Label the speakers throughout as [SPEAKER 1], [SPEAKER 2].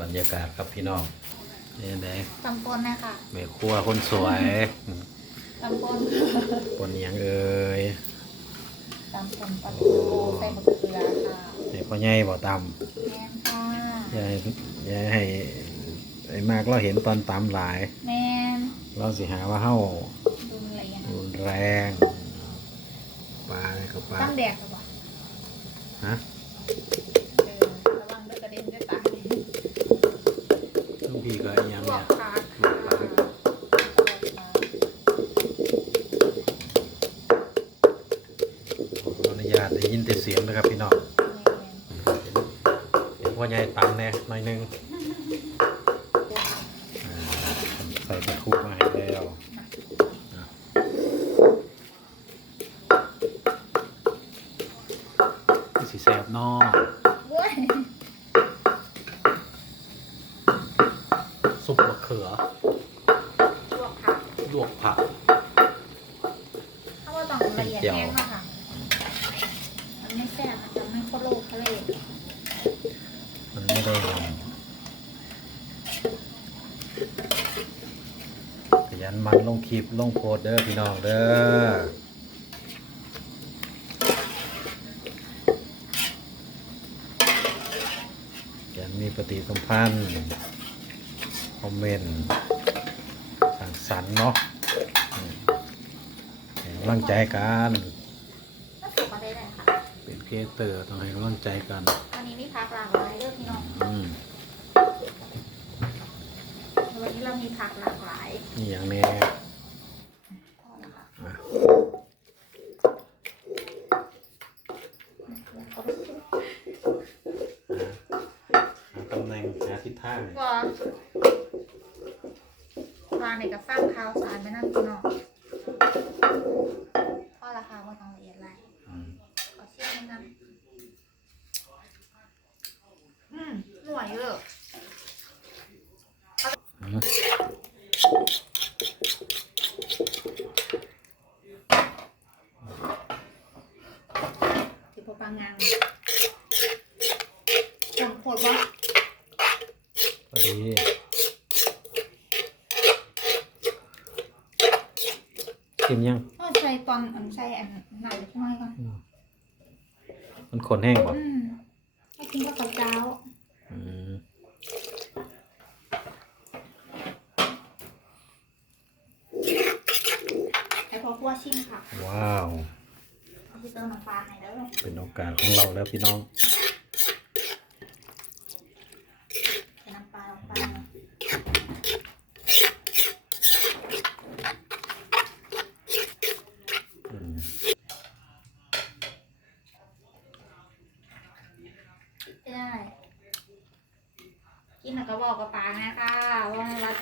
[SPEAKER 1] บรรยากาศครับพี่น้องนี่ไหน
[SPEAKER 2] ตำปนนะคะ
[SPEAKER 1] แม่ครัวคนสวย
[SPEAKER 2] ตำปน
[SPEAKER 1] ปนหยังเอ่ย
[SPEAKER 2] ตำปนปลาทูใส่มะเขือค่ะ
[SPEAKER 1] ให้พ่อใหญ่บ่ต
[SPEAKER 2] แม่นค่ะำ
[SPEAKER 1] ยายยายให้ไอ้มากเราเห็นตอนตำหลาย
[SPEAKER 2] แม่น
[SPEAKER 1] เราสิหาว่าเฮา
[SPEAKER 2] ดูอะไรอย่าง
[SPEAKER 1] รุนแรงปลาอะไรก็ปลา
[SPEAKER 2] ตั้งแดดหรือเปล่า
[SPEAKER 1] ฮะ
[SPEAKER 2] เออระ
[SPEAKER 1] ญาตได้ยินแต่เสียงนะครับพี่น้องเห็นพ่อใหญ่ตำแน่หน่อยหนึงอ่าใส่ปลาทูมาให้แล้วอะคือสีแสบเนอ
[SPEAKER 2] เว้ย
[SPEAKER 1] ซุปมะเขือ
[SPEAKER 2] ลวกผัก
[SPEAKER 1] ลวกผัก
[SPEAKER 2] ถ้าว่าต้องละเอียดแห้งมากค่ะมันไม่ แซ่บมันจะไม่โคตรโลกเล
[SPEAKER 1] มันไม่ได้ยำขยันมันลงคลิปลงโพสเด้อพี่น้องเด้อยันมีปฏิสัมพันธ์คอมเมนต์สั่งสรรค์เนาะกำลังใจกัน
[SPEAKER 2] ค่ะ
[SPEAKER 1] เป็นครีเอเตอร์ต้องให้กำลังใจกัน
[SPEAKER 2] วันนี้มีผักหลากหลายเรื่องพี่น้อง
[SPEAKER 1] อืม
[SPEAKER 2] วันนี้เรามีผักหลากหลาย
[SPEAKER 1] นี่อย่างนี้
[SPEAKER 2] พอแล้วค่ะ
[SPEAKER 1] อะหาตำแหน่งหาทิศทาง
[SPEAKER 2] ก็วางในกระฟังข้าวสารไปนั่งพี่น้องพอราคาว่าต้องละเอียดไร
[SPEAKER 1] อืม
[SPEAKER 2] ข อเชื่อมกันอืมหน่วยเยอะ
[SPEAKER 1] อืม
[SPEAKER 2] ถือพอปางงานจังโคตรว่า
[SPEAKER 1] พอดีชิมยัง
[SPEAKER 2] ก็ใส่ตอนอันใส่อันไหนใช่ไหมก่อน
[SPEAKER 1] มั นขนแห้งป่ะ
[SPEAKER 2] อืมให้กินกับข้าวเจ้า
[SPEAKER 1] อืม
[SPEAKER 2] ให้พอคั่วชิมค่ะ
[SPEAKER 1] ว้าว
[SPEAKER 2] เอาพี่เติมน้ำปลาให้แล้ว
[SPEAKER 1] เป็นโอกาสของเราแล้วพี่น้อง
[SPEAKER 2] ใส่น้ำปลาลงไป
[SPEAKER 1] อืม
[SPEAKER 2] ได้ กินแล้วก็บอกกับปลานะคะว่าวัด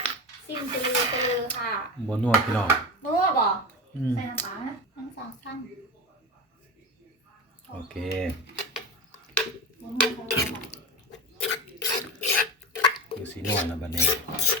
[SPEAKER 2] ซิมตือตือค่ะ
[SPEAKER 1] บนนวดพี่น้อง
[SPEAKER 2] ไม่รู้ว่าบอก
[SPEAKER 1] อืม
[SPEAKER 2] ใส่น้ำปลานะทั้งสองชั้น
[SPEAKER 1] โอเค
[SPEAKER 2] มือมือของเราค่ะ
[SPEAKER 1] คือสีนวดแล้วบัดนี้
[SPEAKER 2] เ